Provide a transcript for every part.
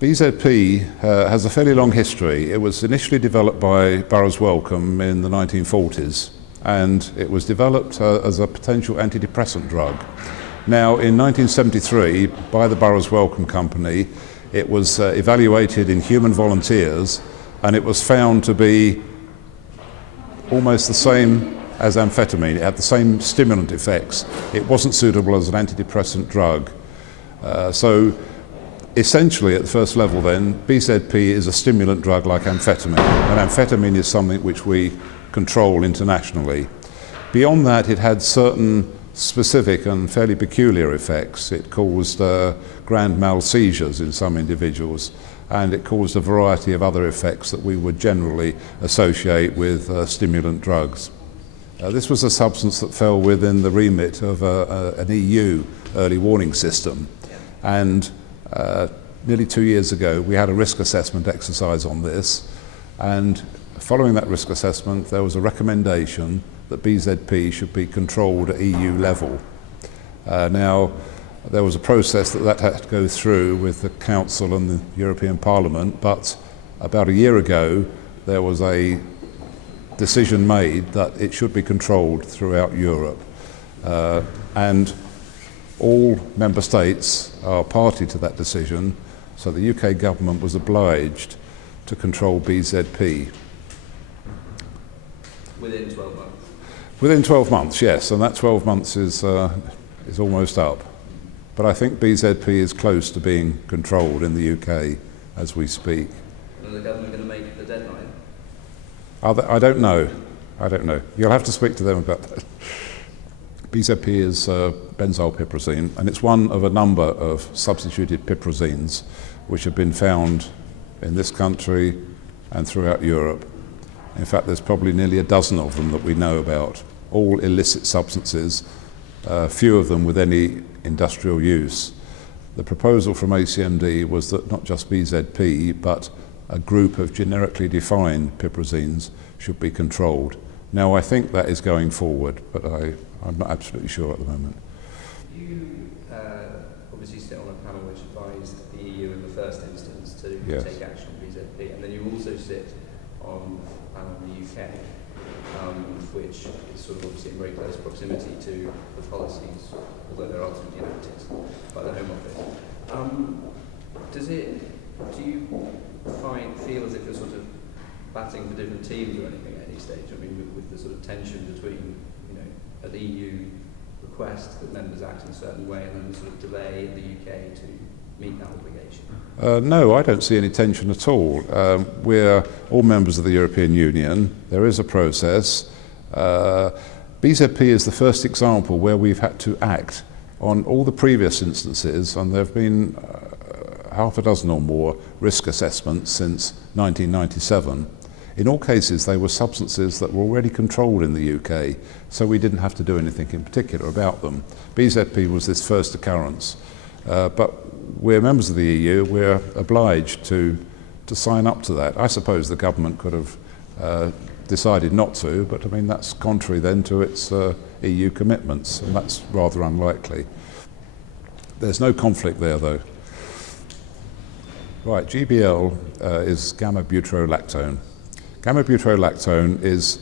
BZP has a fairly long history. It was initially developed by Burroughs Wellcome in the 1940s, and it was developed as a potential antidepressant drug. Now, in 1973, by the Burroughs Wellcome Company, it was evaluated in human volunteers, and it was found to be almost the same as amphetamine. It had the same stimulant effects. It wasn't suitable as an antidepressant drug. So essentially, at the first level then, BZP is a stimulant drug like amphetamine, and amphetamine is something which we control internationally. Beyond that, it had certain specific and fairly peculiar effects. It caused grand mal seizures in some individuals, and it caused a variety of other effects that we would generally associate with stimulant drugs. This was a substance that fell within the remit of an EU early warning system, and nearly 2 years ago we had a risk assessment exercise on this, and following that risk assessment there was a recommendation that BZP should be controlled at EU level. Now, there was a process that had to go through with the Council and the European Parliament, but about a year ago there was a decision made that it should be controlled throughout Europe. And all member states are party to that decision, so the UK government was obliged to control BZP. Within 12 months? Within 12 months, yes, and that 12 months is almost up. But I think BZP is close to being controlled in the UK as we speak. And is the government going to make the deadline? I don't know. I don't know. You'll have to speak to them about that. BZP is benzylpiperazine, and it's one of a number of substituted piperazines which have been found in this country and throughout Europe. In fact, there's probably nearly a dozen of them that we know about, all illicit substances, few of them with any industrial use. The proposal from ACMD was that not just BZP, but a group of generically defined piperazines should be controlled. Now, I think that is going forward, but I'm not absolutely sure at the moment. You obviously sit on a panel which advised the EU in the first instance to take action on BZP, and then you also sit on a panel in the UK, which is sort of obviously in very close proximity to the policies, although they're ultimately enacted by the Home Office. Do you feel as if you're sort of batting for different teams or anything at any stage? I mean, with the sort of tension between, an EU request that members act in a certain way and then the sort of delay in the UK to meet that obligation? No, I don't see any tension at all. We're all members of the European Union. There is a process. BZP is the first example where we've had to act. On all the previous instances, and there have been half a dozen or more risk assessments since 1997. In all cases, they were substances that were already controlled in the UK, so we didn't have to do anything in particular about them. BZP was this first occurrence, but we're members of the EU, we're obliged to sign up to that. I suppose the government could have decided not to, but I mean that's contrary then to its EU commitments, and that's rather unlikely. There's no conflict there though. Right, GBL is gamma-butyroactone. Gamma-butyroactone is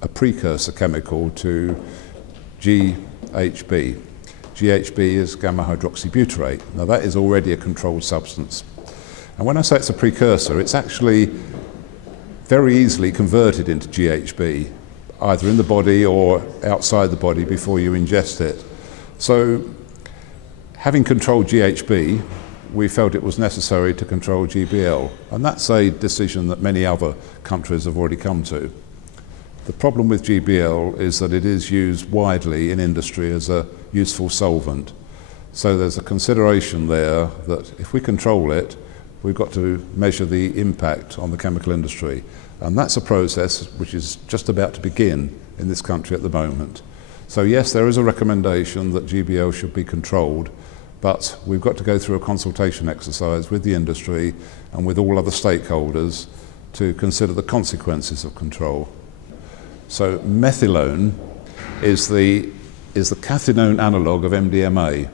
a precursor chemical to GHB. GHB is gamma-hydroxybutyrate. Now that is already a controlled substance. And when I say it's a precursor, it's actually very easily converted into GHB, either in the body or outside the body before you ingest it. So, having controlled GHB, we felt it was necessary to control GBL, and that's a decision that many other countries have already come to. The problem with GBL is that it is used widely in industry as a useful solvent. So there's a consideration there that if we control it, we've got to measure the impact on the chemical industry. And that's a process which is just about to begin in this country at the moment. So yes, there is a recommendation that GBL should be controlled, but we've got to go through a consultation exercise with the industry and with all other stakeholders to consider the consequences of control. So methylone is the cathinone analogue of MDMA.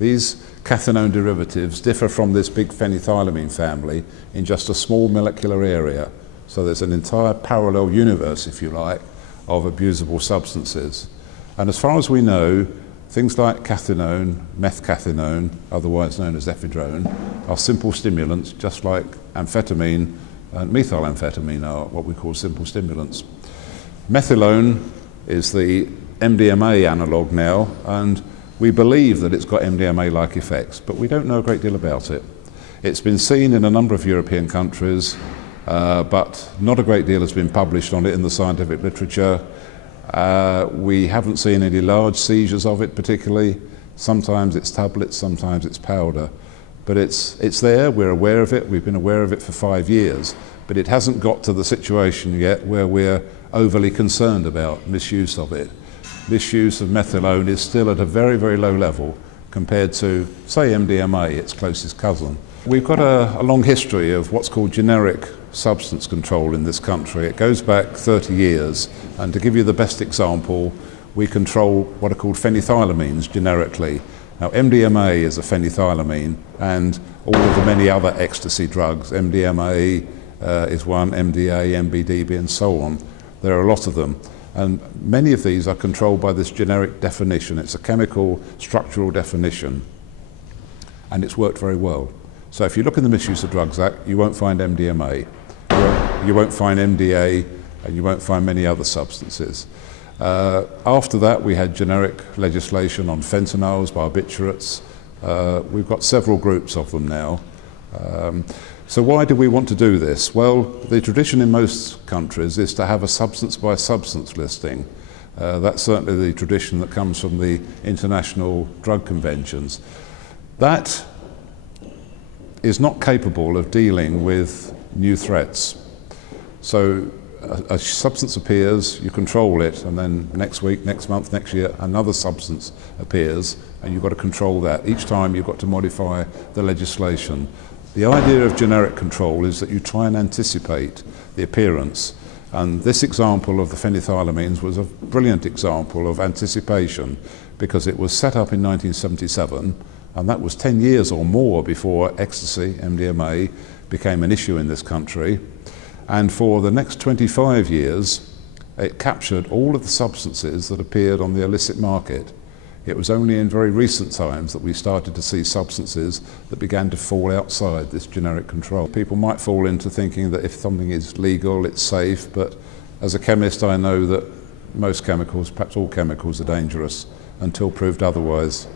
These cathinone derivatives differ from this big phenethylamine family in just a small molecular area. So there's an entire parallel universe, if you like, of abusable substances. And as far as we know, things like cathinone, methcathinone, otherwise known as ephedrone, are simple stimulants, just like amphetamine and methylamphetamine are what we call simple stimulants. Methylone is the MDMA analogue now, and we believe that it's got MDMA-like effects, but we don't know a great deal about it. It's been seen in a number of European countries, but not a great deal has been published on it in the scientific literature. We haven't seen any large seizures of it particularly. Sometimes it's tablets, sometimes it's powder. But it's there, we're aware of it, we've been aware of it for 5 years, but it hasn't got to the situation yet where we're overly concerned about misuse of it. Misuse of methylone is still at a very, very low level compared to, say, MDMA, its closest cousin. We've got a long history of what's called generic substance control in this country. It goes back 30 years, and to give you the best example, we control what are called phenethylamines generically. Now, MDMA is a phenethylamine, and all of the many other ecstasy drugs, MDMA is one, MDA, MBDB, and so on. There are a lot of them. And many of these are controlled by this generic definition. It's a chemical structural definition, and it's worked very well. So if you look in the Misuse of Drugs Act, you won't find MDMA, you won't find MDA, and you won't find many other substances. After that, we had generic legislation on fentanyls, barbiturates. We've got several groups of them now. So why do we want to do this? Well, the tradition in most countries is to have a substance-by-substance listing. That's certainly the tradition that comes from the international drug conventions. That is not capable of dealing with new threats. So a substance appears, you control it, and then next week, next month, next year, another substance appears, and you've got to control that. Each time you've got to modify the legislation. The idea of generic control is that you try and anticipate the appearance. And this example of the phenethylamines was a brilliant example of anticipation, because it was set up in 1977, and that was 10 years or more before ecstasy, MDMA, became an issue in this country. And for the next 25 years, it captured all of the substances that appeared on the illicit market. It was only in very recent times that we started to see substances that began to fall outside this generic control. People might fall into thinking that if something is legal, it's safe, but as a chemist, I know that most chemicals, perhaps all chemicals, are dangerous until proved otherwise.